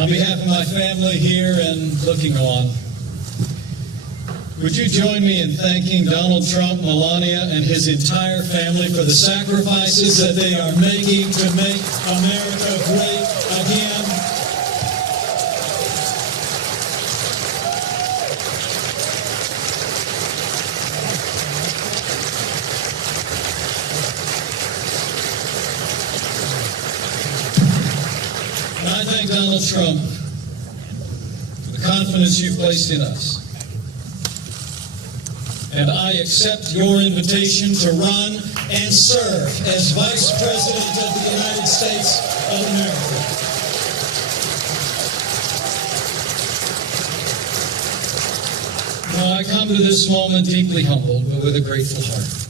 On behalf of my family here and looking on, would you join me in thanking Donald Trump, Melania, and his entire family for the sacrifices that they are making to make America great again? And I thank Donald Trump for the confidence you've placed in us. And I accept your invitation to run and serve as Vice President of the United States of America. Now, I come to this moment deeply humbled, but with a grateful heart.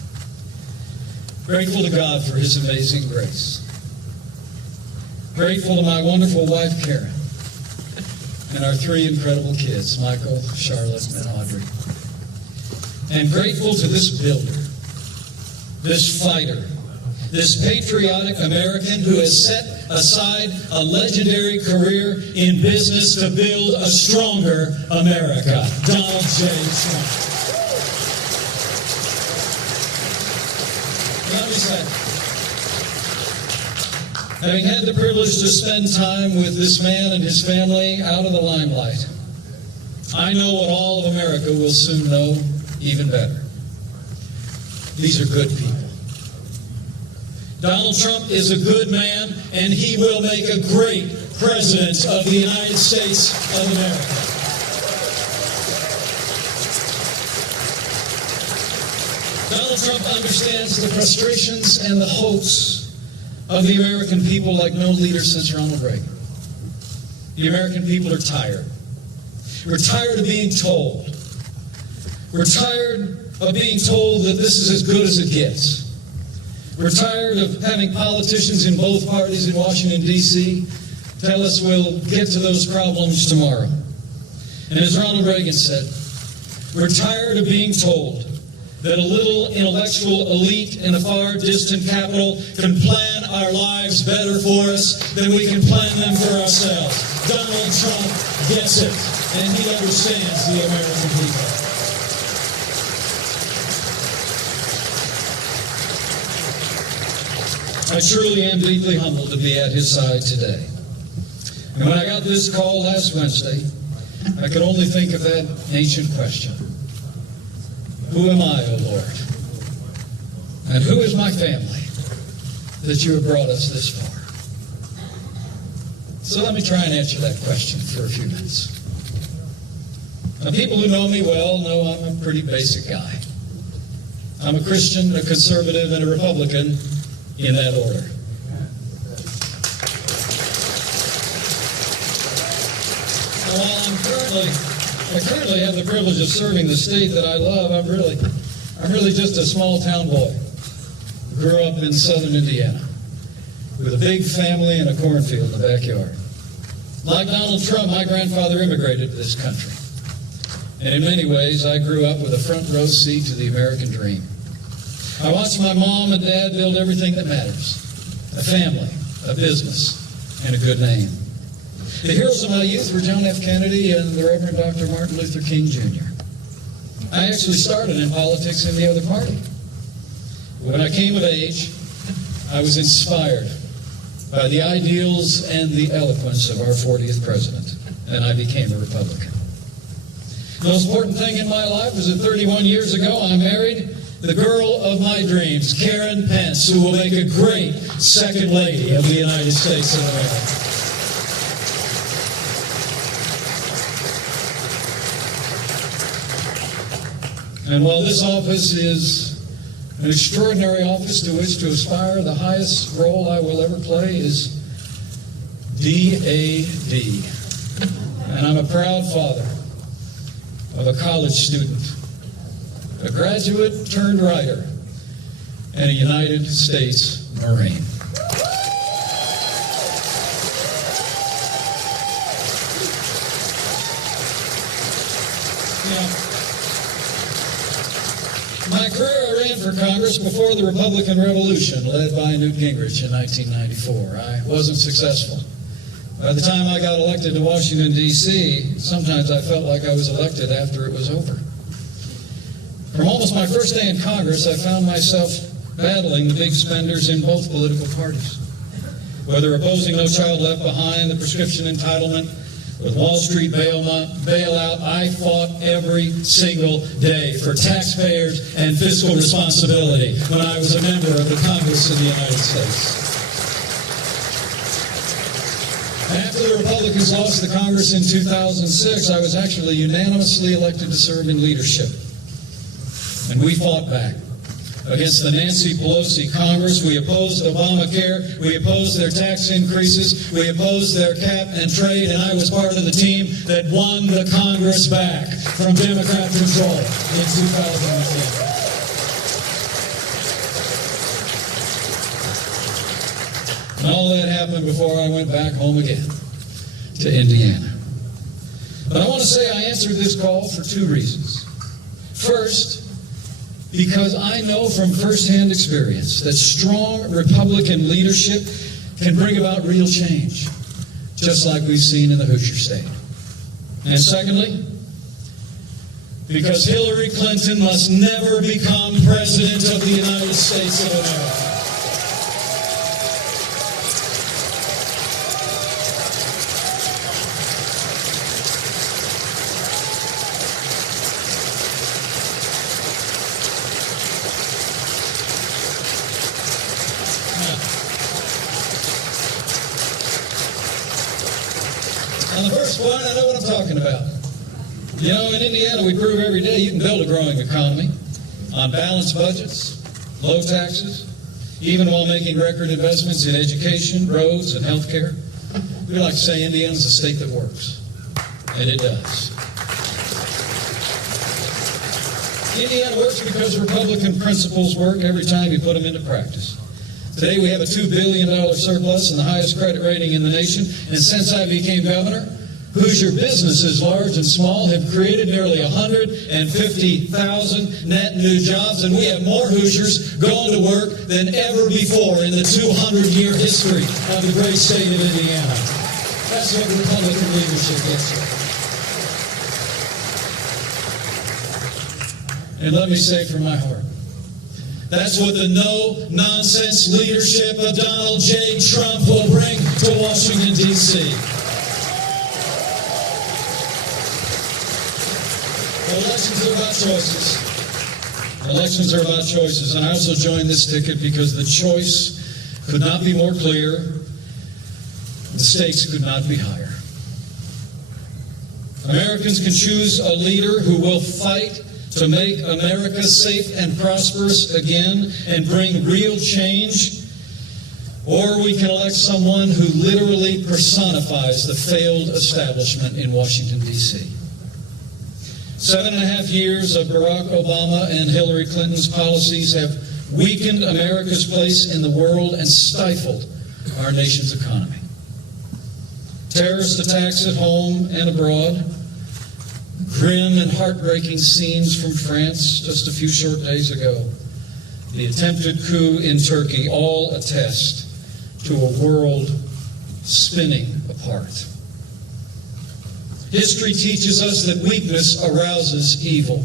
Grateful to God for His amazing grace. Grateful to my wonderful wife, Karen, and our three incredible kids, Michael, Charlotte, and Audrey. And grateful to this builder, this fighter, this patriotic American who has set aside a legendary career in business to build a stronger America, Donald J. Trump. Let me say, having had the privilege to spend time with this man and his family out of the limelight, I know what all of America will soon know even better. These are good people. Donald Trump is a good man, and he will make a great president of the United States of America. Donald Trump understands the frustrations and the hopes of the American people like no leader since Ronald Reagan. The American people are tired. We're tired of being told. We're tired of being told that this is as good as it gets. We're tired of having politicians in both parties in Washington, D.C. tell us we'll get to those problems tomorrow. And as Ronald Reagan said, we're tired of being told that a little intellectual elite in a far distant capital can plan our lives better for us than we can plan them for ourselves. Donald Trump gets it, and he understands the American people. I truly am deeply humbled to be at his side today. And when I got this call last Wednesday, I could only think of that ancient question. Who am I, O Lord? And who is my family that you have brought us this far? So let me try and answer that question for a few minutes. Now, people who know me well know I'm a pretty basic guy. I'm a Christian, a conservative, and a Republican in that order. Now, while I currently have the privilege of serving the state that I love, I'm really just a small town boy who grew up in southern Indiana with a big family and a cornfield in the backyard. Like Donald Trump, my grandfather immigrated to this country. And in many ways, I grew up with a front row seat to the American dream. I watched my mom and dad build everything that matters. A family, a business, and a good name. The heroes of my youth were John F. Kennedy and the Reverend Dr. Martin Luther King, Jr. I actually started in politics in the other party. When I came of age, I was inspired by the ideals and the eloquence of our 40th president, and I became a Republican. The most important thing in my life was that 31 years ago I married the girl of my dreams, Karen Pence, who will make a great second lady of the United States of America. And while this office is an extraordinary office to which to aspire, the highest role I will ever play is DAD. And I'm a proud father of a college student, a graduate turned writer, and a United States Marine. My career, I ran for Congress before the Republican Revolution, led by Newt Gingrich in 1994. I wasn't successful, By the time I got elected to Washington, D.C., sometimes I felt like I was elected after it was over. From almost my first day in Congress, I found myself battling the big spenders in both political parties. Whether opposing No Child Left Behind, the prescription entitlement, with Wall Street bailout, I fought every single day for taxpayers and fiscal responsibility when I was a member of the Congress of the United States. After the Republicans lost the Congress in 2006, I was actually unanimously elected to serve in leadership. And we fought back against the Nancy Pelosi Congress. We opposed Obamacare. We opposed their tax increases. We opposed their cap and trade. And I was part of the team that won the Congress back from Democrat control in 2010. And all that happened before I went back home again to Indiana. But I want to say I answered this call for two reasons. First, because I know from firsthand experience that strong Republican leadership can bring about real change, just like we've seen in the Hoosier State. And secondly, because Hillary Clinton must never become President of the United States of America. On the first point, I know what I'm talking about. You know, in Indiana, we prove every day you can build a growing economy on balanced budgets, low taxes, even while making record investments in education, roads, and health care. We like to say Indiana's a state that works, and it does. Indiana works because Republican principles work every time you put them into practice. Today we have a $2 billion surplus and the highest credit rating in the nation. And since I became governor, Hoosier businesses, large and small, have created nearly 150,000 net new jobs. And we have more Hoosiers going to work than ever before in the 200-year history of the great state of Indiana. That's what Republican leadership gets you. And let me say from my heart, that's what the no-nonsense leadership of Donald J. Trump will bring to Washington, D.C. Elections are about choices. Elections are about choices. And I also joined this ticket because the choice could not be more clear. The stakes could not be higher. Americans can choose a leader who will fight to make America safe and prosperous again and bring real change, or we can elect someone who literally personifies the failed establishment in Washington, D.C. 7.5 years of Barack Obama and Hillary Clinton's policies have weakened America's place in the world and stifled our nation's economy. Terrorist attacks at home and abroad, grim and heartbreaking scenes from France just a few short days ago, the attempted coup in Turkey, all attest to a world spinning apart. History teaches us that weakness arouses evil.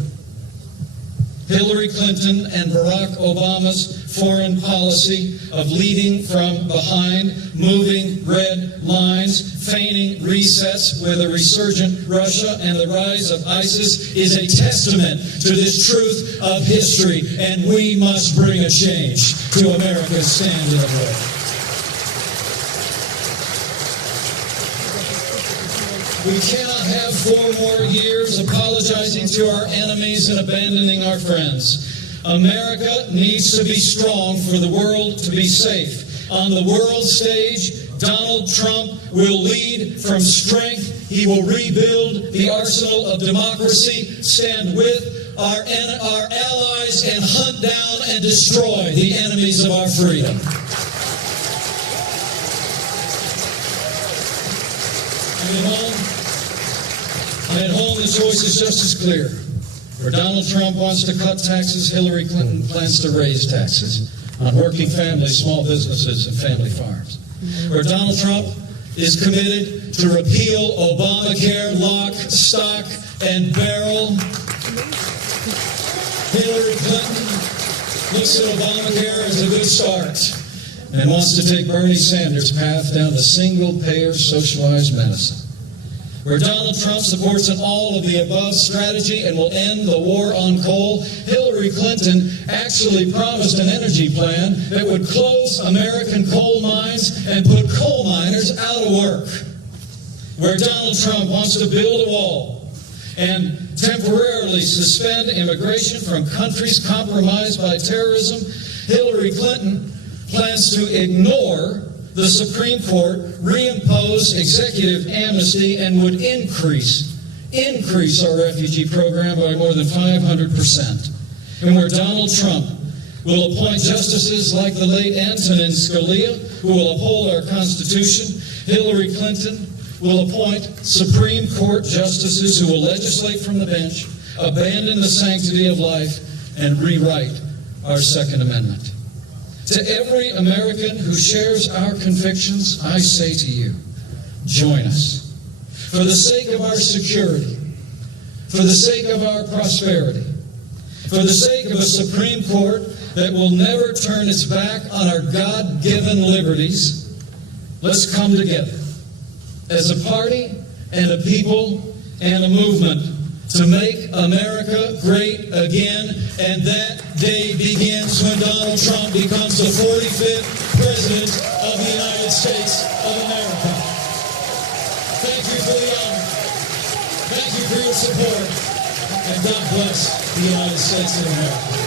Hillary Clinton and Barack Obama's foreign policy of leading from behind, moving red lines, feigning resets with a resurgent Russia and the rise of ISIS is a testament to this truth of history, and we must bring a change to America's standard of living. We cannot have 4 more years apologizing to our enemies and abandoning our friends. America needs to be strong for the world to be safe. On the world stage, Donald Trump will lead from strength. He will rebuild the arsenal of democracy, stand with our allies, and hunt down and destroy the enemies of our freedom. At home, the choice is just as clear. Where Donald Trump wants to cut taxes, Hillary Clinton plans to raise taxes on working families, small businesses, and family farms. Where Donald Trump is committed to repeal Obamacare, lock, stock, and barrel. Hillary Clinton looks at Obamacare as a good start and wants to take Bernie Sanders' path down to single-payer socialized medicine. Where Donald Trump supports an all-of-the-above strategy and will end the war on coal, Hillary Clinton actually promised an energy plan that would close American coal mines and put coal miners out of work. Where Donald Trump wants to build a wall and temporarily suspend immigration from countries compromised by terrorism, Hillary Clinton plans to ignore the Supreme Court, reimpose executive amnesty, and would increase our refugee program by more than 500%. And where Donald Trump will appoint justices like the late Antonin Scalia, who will uphold our Constitution, Hillary Clinton will appoint Supreme Court justices who will legislate from the bench, abandon the sanctity of life, and rewrite our Second Amendment. To every American who shares our convictions, I say to you, join us. For the sake of our security, for the sake of our prosperity, for the sake of a Supreme Court that will never turn its back on our God-given liberties, let's come together as a party and a people and a movement to make America great again, and that day begins when Donald Trump becomes the 45th President of the United States of America. Thank you for the honor. Thank you for your support, and God bless the United States of America.